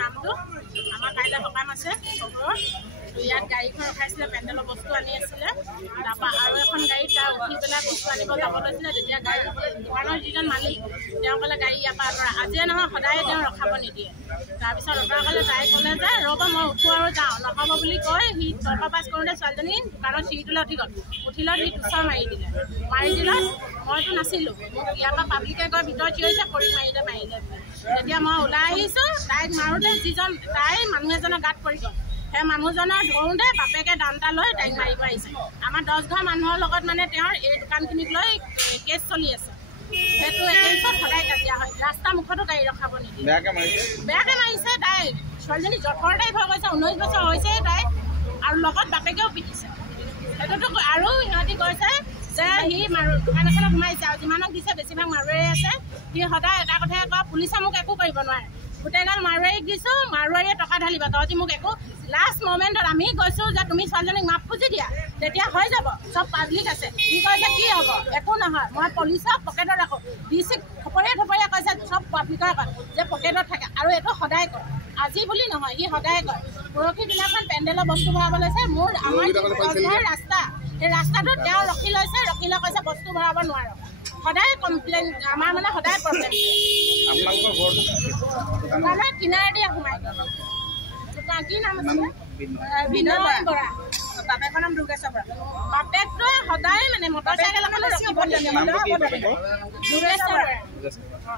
নামটো আমাৰ কাইলৈ সকাম আছে খবৰ ইয়াত গাড়ীখন ৰখাইছিলে পেণ্ডেলৰ বস্তু আনি আছিলে তাৰপৰা আৰু এখন গাড়ীত তাৰ উঠি পেলাই বস্তু আনিব যাব লৈছিলে তেতিয়া গাড়ী দোকানৰ যিজন মালিক তেওঁ ক'লে গাড়ী ইয়াৰ পৰা আঁতৰা আজিয়ে নহয় সদায়ে তেওঁ ৰখাব নিদিয়ে তাৰপিছত অঁতৰা ক'লে তাই ক'লে যে ৰ'ব মই উঠো আৰু যাওঁ নহ'ব বুলি কৈ সি তৰ্ক পাছ কৰোঁতে ছোৱালীজনী দোকানৰ চিৰিটোলৈ উঠি গ'ল উঠিলত সি দুচৰ মাৰি দিলে মইতো নাছিলোঁ মোক ইয়াৰ পৰা পাব্লিকে গৈ ভিতৰত চিঞৰিছে পৰি মাৰিলে তেতিয়া মই ওলাই আহিছোঁ তাইক মাৰোঁতে যিজন তাই মানুহ এজনৰ গাত পৰি গ'ল সেই মানুহজনৰ ধৰোঁতে বাপেকে দান্তা লৈ তাইক মাৰিব আহিছে আমাৰ 10 ঘৰ মানুহৰ লগত মানে তেওঁৰ এই দোকানখিনিক লৈ কেছ চলি আছে সেইটো এগেইনষ্টত সদায় কাজিয়া হয় ৰাস্তা মুখতো গাড়ী ৰখাব নিদিয়ে বেয়াকৈ মাৰিছে তাই ছোৱালীজনী জঠৰ টাইপ হৈ গৈছে 19 বছৰ হৈছে তাই আৰু লগত বাপেকেও পিটিছে সেইটোতো আৰু সিহঁতি কৈছে যে সি দোকান এখনত সোমাইছে আৰু যিমানক দিছে বেছিভাগ মাৰোৱাৰী আছে সি সদায় এটা কথাই কয় পুলিচে মোক একো কৰিব নোৱাৰে গোটেইগাল মাৰোৱাৰীক দিছোঁ মাৰোৱাৰীয়ে টকা ঢালিব তহঁতি মোক একো লাষ্ট মমেণ্টত আমি গৈছোঁ যে তুমি ছোৱালীজনীক মাপ খুজি দিয়া তেতিয়া হৈ যাব চব পাব্লিক আছে সি কৈছে কি হ'ব একো নহয় মই পুলিচক পকেটত ৰাখোঁ ডিচিক থপৰীয়া কৈছে চব পাব্লিকৰ আগত যে পকেটত থাকে আৰু এইটো সদায় কয় আজি বুলি নহয় সি সদায় কয় পৰহি দিনাখন পেণ্ডেলৰ বস্তু ভৰাব লৈছে আমাৰ ৰাস্তা সেই ৰাস্তাটোত তেওঁ ৰখি লৈছে ৰখি লৈ কৈছে বস্তু ভৰাব নোৱাৰো সদায় কমপ্লেইন আমাৰ মানে সদায় প্ৰব্লেম কিনাৰে দিয়ে সোমাই কি নাম আছে বিনয় বৰা বাপেকৰ নাম দুৰ্গেশ্বৰ বৰা বাপেকটোৱে সদায় মানে মটৰচাইকেল এখন ৰখিব দুৰ্গেশ্বৰ বৰা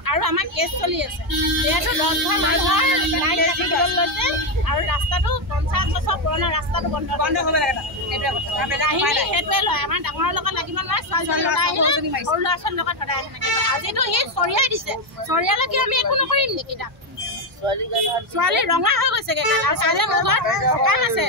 আৰু আমাৰ কেছ চলি আছে ইয়াতো 10 ঘৰ মানুহৰ লাইন কাটি দিব লৈছে আৰু ৰাস্তাটো 50 বছৰ পুৰণা ৰাস্তাটো বন্ধ হ'ব লাগে সেইটোৱে লয় আমাৰ ডাঙৰৰ লগত লাগিব নহয় সৰু ল'ৰা ছোৱালীৰ লগত সদায় সেনেকৈ আজিতো সি চৰিয়াই দিছে চৰিয়ালৈকে আমি একো নকৰিম নেকি তাক ছোৱালী ৰঙা হৈ গৈছেগে আৰু কাইলৈ মোৰ ঘৰত সকাম আছে